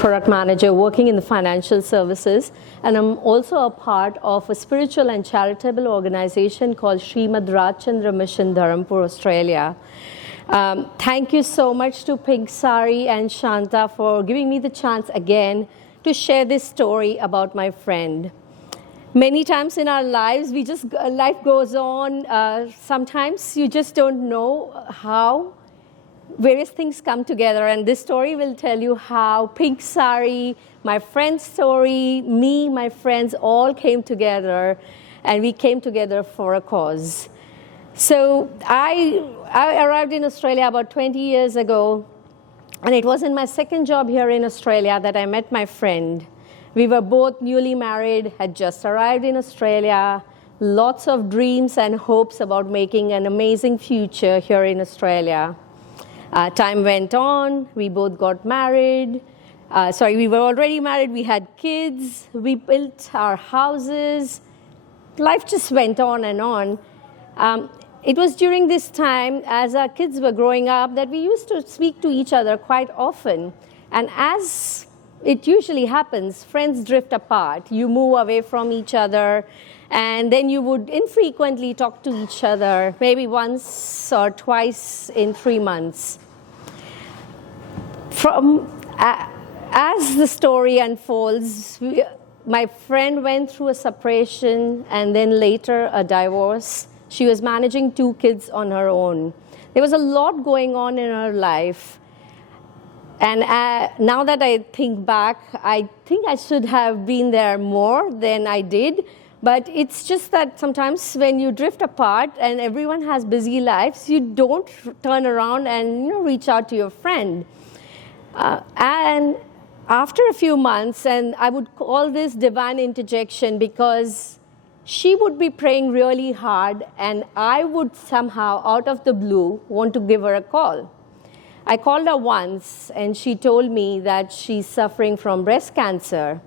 product manager working in the financial services, and I'm also a part of a spiritual and charitable organization called Srimad Rajchandra Mission, Dharampur, Australia. Thank you so much to Pink Sari and Shanta for giving me the chance again to share this story about my friend. Many times in our lives, life goes on. Sometimes you just don't know how various things come together, and this story will tell you how Pink Sari, my friend's story, me, my friends all came together, and we came together for a cause. So I arrived in Australia about 20 years ago, and it was in my second job here in Australia that I met my friend. We were both newly married, had just arrived in Australia, lots of dreams and hopes about making an amazing future here in Australia. Time went on, we both got married. We were already married, we had kids, we built our houses. Life just went on and on. It was during this time, as our kids were growing up, that we used to speak to each other quite often. And as it usually happens, friends drift apart. You move away from each other, and then you would infrequently talk to each other, maybe once or twice in 3 months. As the story unfolds, my friend went through a separation and then later a divorce. She was managing 2 kids on her own. There was a lot going on in her life. And now that I think back, I think I should have been there more than I did. But it's just that sometimes when you drift apart and everyone has busy lives, you don't turn around and reach out to your friend. And after a few months, and I would call this divine interjection, because she would be praying really hard, and I would somehow, out of the blue, want to give her a call. I called her once, and she told me that she's suffering from breast cancer.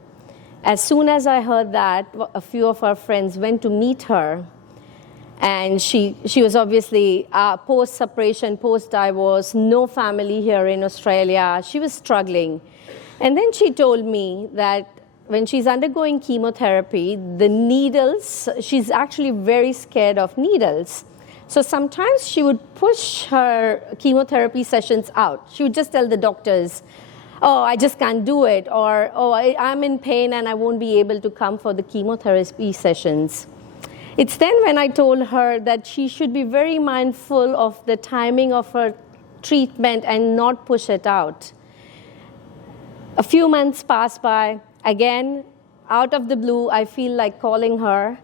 As soon as I heard that, a few of our friends went to meet her. And she was obviously post-separation, post-divorce, no family here in Australia. She was struggling. And then she told me that when she's undergoing chemotherapy, the needles, she's actually very scared of needles. So sometimes she would push her chemotherapy sessions out. She would just tell the doctors, oh, I just can't do it, or oh, I'm in pain and I won't be able to come for the chemotherapy sessions. It's then when I told her that she should be very mindful of the timing of her treatment and not push it out. A few months passed by. Again, out of the blue, I feel like calling her.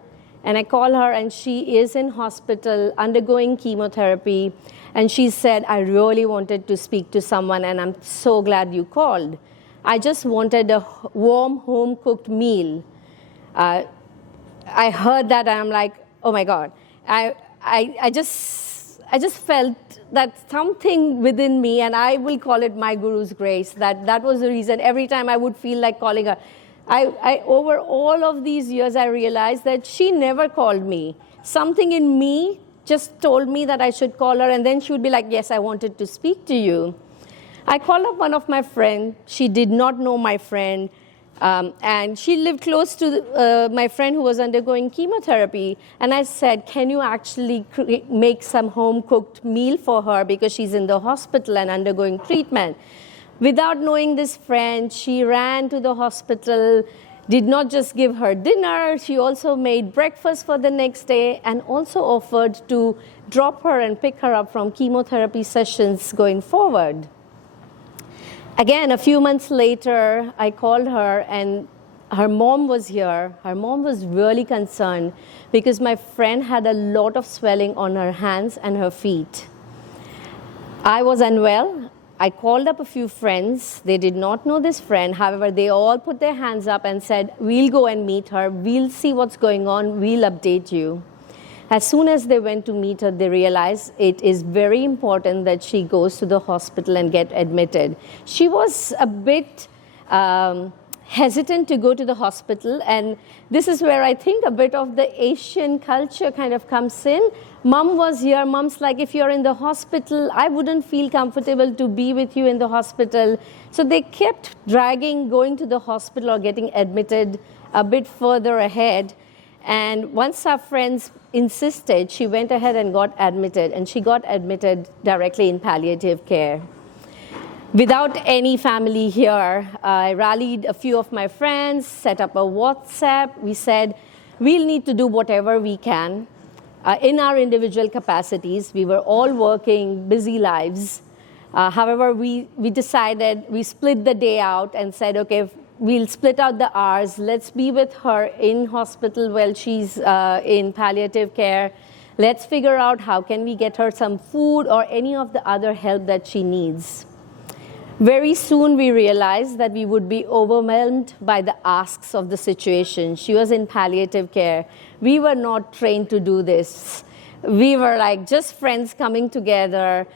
And I call her, and she is in hospital undergoing chemotherapy. And she said, I really wanted to speak to someone, and I'm so glad you called. I just wanted a warm, home-cooked meal. I heard that, and I'm like, oh my God. I just felt that something within me, and I will call it my Guru's grace, that was the reason. Every time I would feel like calling her. Over all of these years, I realized that she never called me. Something in me just told me that I should call her, and then she would be like, yes, I wanted to speak to you. I called up one of my friends. She did not know my friend, and she lived close to my friend who was undergoing chemotherapy. And I said, can you actually make some home-cooked meal for her, because she's in the hospital and undergoing treatment? Without knowing this friend, she ran to the hospital, did not just give her dinner, she also made breakfast for the next day, and also offered to drop her and pick her up from chemotherapy sessions going forward. Again, a few months later, I called her, and her mom was here. Her mom was really concerned because my friend had a lot of swelling on her hands and her feet. I was unwell. I called up a few friends. They did not know this friend. However, they all put their hands up and said, we'll go and meet her. We'll see what's going on. We'll update you. As soon as they went to meet her, they realized it is very important that she goes to the hospital and get admitted. She was a bit hesitant to go to the hospital. And this is where I think a bit of the Asian culture kind of comes in. Mom was here. Mom's like, if you're in the hospital, I wouldn't feel comfortable to be with you in the hospital. So they kept dragging going to the hospital or getting admitted a bit further ahead. And once our friends insisted, she went ahead and got admitted. And she got admitted directly in palliative care. Without any family here, I rallied a few of my friends, set up a WhatsApp. We said, we'll need to do whatever we can in our individual capacities. We were all working busy lives. However, we decided, we split the day out and said, okay, we'll split out the hours. Let's be with her in hospital while she's in palliative care. Let's figure out how can we get her some food or any of the other help that she needs. Very soon we realized that we would be overwhelmed by the asks of the situation. She was in palliative care. We were not trained to do this. We were like just friends coming together,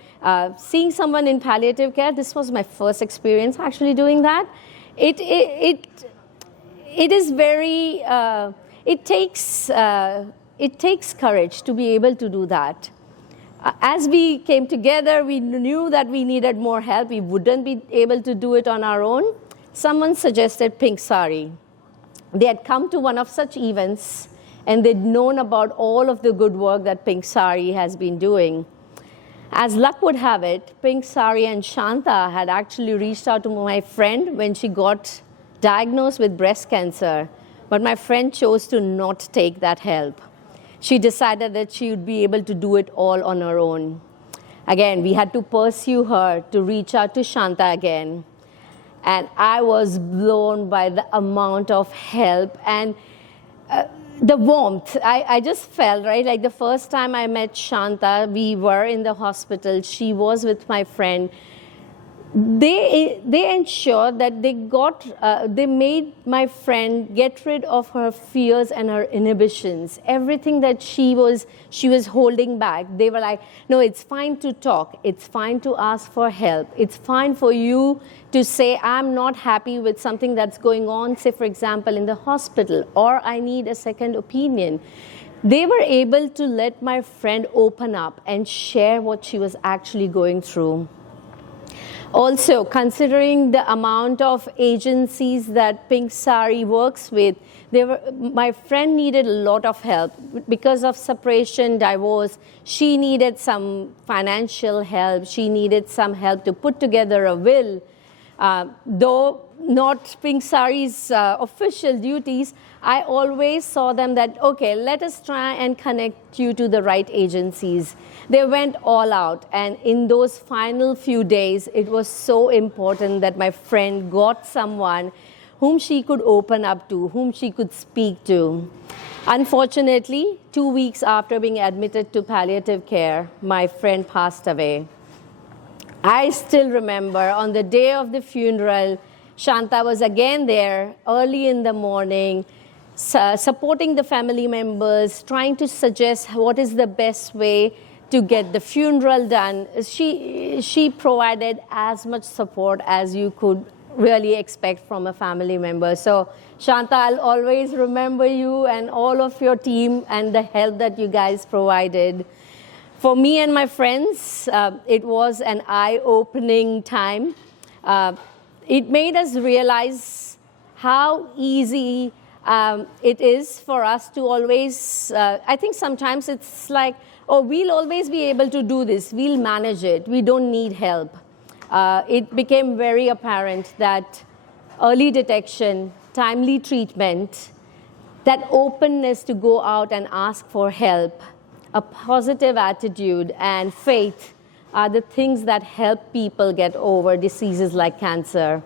seeing someone in palliative care. This was my first experience actually doing that. It is very, it takes courage to be able to do that. As we came together, we knew that we needed more help. We wouldn't be able to do it on our own. Someone suggested Pink Sari. They had come to one of such events, and they'd known about all of the good work that Pink Sari has been doing. As luck would have it, Pink Sari and Shanta had actually reached out to my friend when she got diagnosed with breast cancer, but my friend chose to not take that help. She decided that she would be able to do it all on her own. Again, we had to pursue her to reach out to Shanta again. And I was blown by the amount of help and the warmth. I just felt, right, like the first time I met Shanta, we were in the hospital. She was with my friend. They ensured that they made my friend get rid of her fears and her inhibitions. Everything that she was holding back, they were like, no, it's fine to talk. It's fine to ask for help. It's fine for you to say, I'm not happy with something that's going on, say, for example, in the hospital, or I need a second opinion. They were able to let my friend open up and share what she was actually going through. Also, considering the amount of agencies that Pink Sari works with, my friend needed a lot of help. Because of separation, divorce, she needed some financial help. She needed some help to put together a will. Though not Pink Sari's official duties, I always saw them that, okay, let us try and connect you to the right agencies. They went all out, and in those final few days, it was so important that my friend got someone whom she could open up to, whom she could speak to. Unfortunately, 2 weeks after being admitted to palliative care, my friend passed away. I still remember on the day of the funeral, Shanta was again there early in the morning, supporting the family members, trying to suggest what is the best way to get the funeral done. She provided as much support as you could really expect from a family member. So Shanta, I'll always remember you and all of your team and the help that you guys provided. For me and my friends, it was an eye-opening time. It made us realize how easy it is for us to always, I think sometimes it's like, oh, we'll always be able to do this. We'll manage it. We don't need help. It became very apparent that early detection, timely treatment, that openness to go out and ask for help, a positive attitude and faith are the things that help people get over diseases like cancer.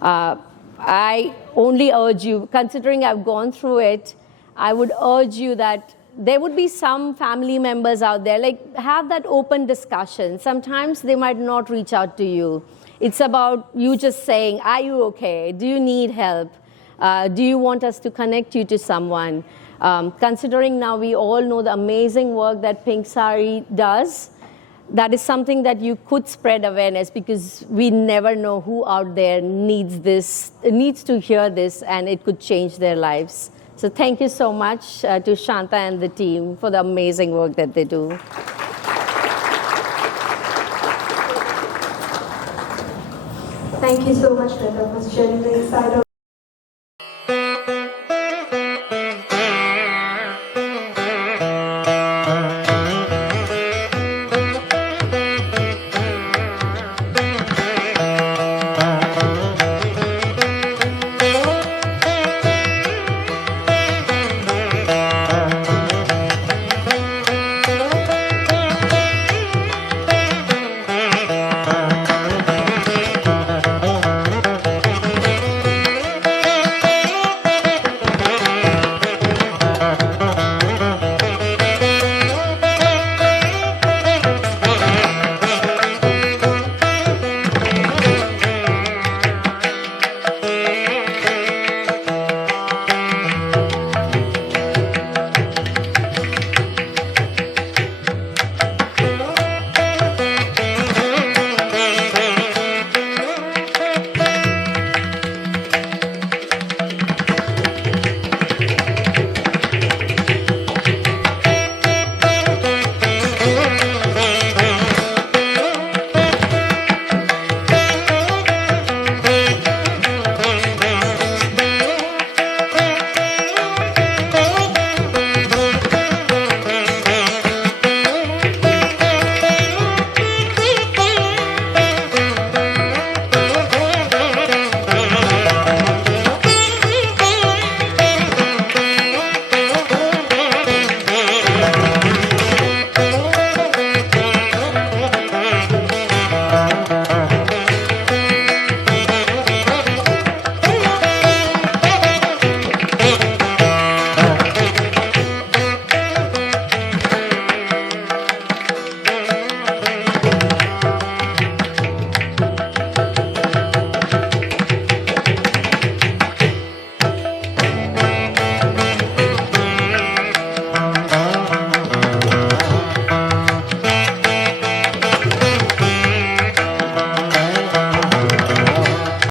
I only urge you, considering I've gone through it, I would urge you that there would be some family members out there, like have that open discussion. Sometimes they might not reach out to you. It's about you just saying, are you okay? Do you need help? Do you want us to connect you to someone? Considering now we all know the amazing work that Pink Sari does, that is something that you could spread awareness, because we never know who out there needs to hear this, and it could change their lives. So thank you so much to Shanta and the team for the amazing work that they do. Thank you so much, SWETHA, for sharing the insight.